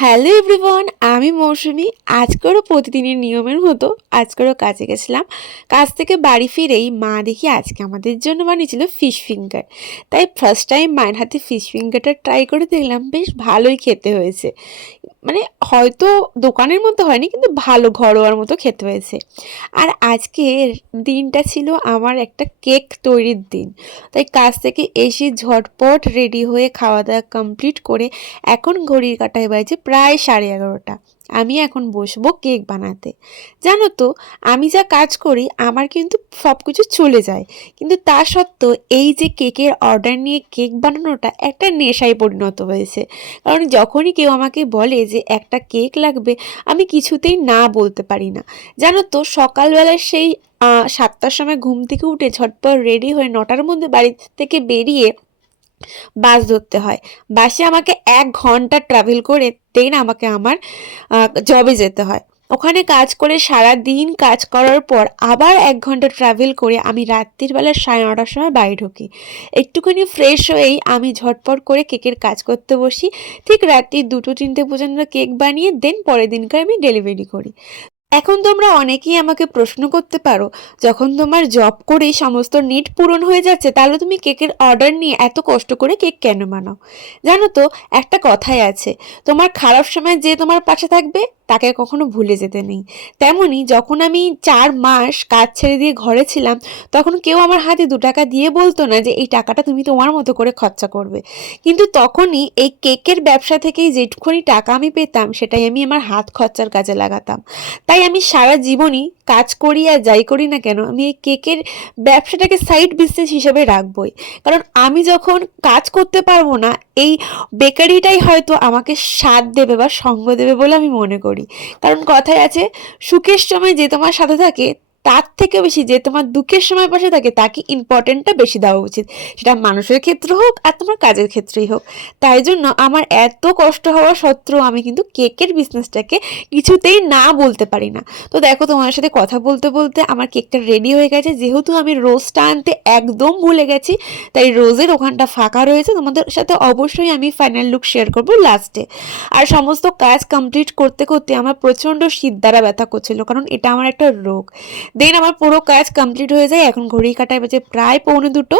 Hello everyone, আমি মৌসুমি। আজকেরও প্রতিদিনের নিয়মের মতো আজকেরও কাজে গেছিলাম। কাজ থেকে বাড়ি ফিরেই মা দেখি আজকে আমাদের জন্য বানিয়েছিল ফিশ ফিঙ্গার। তাই ফার্স্ট টাইম মায়ের হাতে ফিশ ফিঙ্গারটা ট্রাই করে দেখলাম, বেশ ভালোই খেতে হয়েছে। মানে হয়তো দোকানের মতো হয়নি, কিন্তু ভালো ঘরোয়ার মতো খেতে হয়েছে। আর আজকের দিনটা ছিল আমার একটা কেক তৈরির দিন। তাই কাজ থেকে এসে ঝটপট রেডি হয়ে খাওয়া দাওয়া কমপ্লিট করে এখন ঘড়ির কাঁটায় বাজে প্রায় 11:30। আমি এখন বসবো কেক বানাতে। জানো তো, আমি যা কাজ করি আমার কিন্তু সব কিছু চলে যায়, কিন্তু তা সত্ত্বেও এই যে কেকের অর্ডার নিয়ে কেক বানানোটা একটা নেশায় পরিণত হয়েছে। কারণ যখনই কেউ আমাকে বলে যে একটা কেক লাগবে, আমি কিছুতেই না বলতে পারি না। জানো তো, সকালবেলায় সেই 7টার সময় ঘুম থেকে উঠে ঝটপট রেডি হয়ে 9টার মধ্যে বাড়ি থেকে বেরিয়ে বাস ধরতে হয়। বাসে আমাকে 1 ঘন্টা ট্রাভেল করে দেন আমাকে আমার জবে যেতে হয়। ওখানে কাজ করে সারা দিন কাজ করার পর আবার 1 ঘন্টা ট্রাভেল করে আমি রাত্রির বেলা 9:30টার সময় বাড়ি ঢুকি। একটুখানি ফ্রেশ হয়েই আমি ঝটপট করে কেকের কাজ করতে বসি। ঠিক রাত্রি 2-3টে পর্যন্ত কেক বানিয়ে দেন পরের দিনকার আমি ডেলিভারি করি। এখন তোমরা অনেকেই আমাকে প্রশ্ন করতে পারো, যখন তোমার জব করেই সমস্ত নিড পূরণ হয়ে যাচ্ছে, তাহলে তুমি কেকের অর্ডার নিয়ে এত কষ্ট করে কেক কেন বানাও? জানো তো, একটা কথাই আছে, তোমার খারাপ সময় যে তোমার পাশে থাকবে তাকে কখনো ভুলে যেতে নেই। তেমনি যখন আমি 4 মাস কাজ ছেড়ে দিয়ে ঘরে ছিলাম, তখন কেউ আমার হাতে 2 টাকা দিয়ে বলতো না যে এই টাকাটা তুমি তোমার মতো করে খরচা করবে। কিন্তু তখনই এই কেকের ব্যবসা থেকেই যেটুকুনি টাকা আমি পেতাম, সেটাই আমি আমার হাত খরচার কাজে লাগাতাম। তাই আমি সারা জীবনই কাজ করি আর যাই করি না কেন, আমি এই কেকের ব্যবসাটাকে সাইড বিজনেস হিসেবে রাখবই। কারণ আমি যখন কাজ করতে পারবো না, এই বেকারিটাই হয়তো আমাকে সাথ দেবে বা সঙ্গ দেবে বলে আমি মনে করি। কারণ কথায় আছে, সুখের সময় যে তোমার সাথে থাকে তার থেকে বেশি যে তোমার দুঃখের সময় পাশে থাকে তাকে ইম্পর্টেন্টটা বেশি দেওয়া উচিত। সেটা মানুষের ক্ষেত্রে হোক আর তোমার কাজের ক্ষেত্রেই হোক। তাই জন্য আমার এত কষ্ট হওয়া সত্ত্বেও আমি কিন্তু কেকের বিজনেসটাকে কিছুতেই না বলতে পারি না। তো দেখো, তোমার সাথে কথা বলতে বলতে আমার কেকটা রেডি হয়ে গেছে। যেহেতু আমি রোজটা আনতে একদম ভুলে গেছি, তাই রোজের ওখানটা ফাঁকা রয়েছে। তোমাদের সাথে অবশ্যই আমি ফাইনাল লুক শেয়ার করবো লাস্টে। আর সমস্ত কাজ কমপ্লিট করতে করতে আমার প্রচণ্ড শীত দ্বারা ব্যথা করছিল, কারণ এটা আমার একটা রোগ। দেন আমার পুরো কাজ কমপ্লিট হয়ে যায়। এখন ঘড়ি কাটায় বাজে প্রায় 1:45।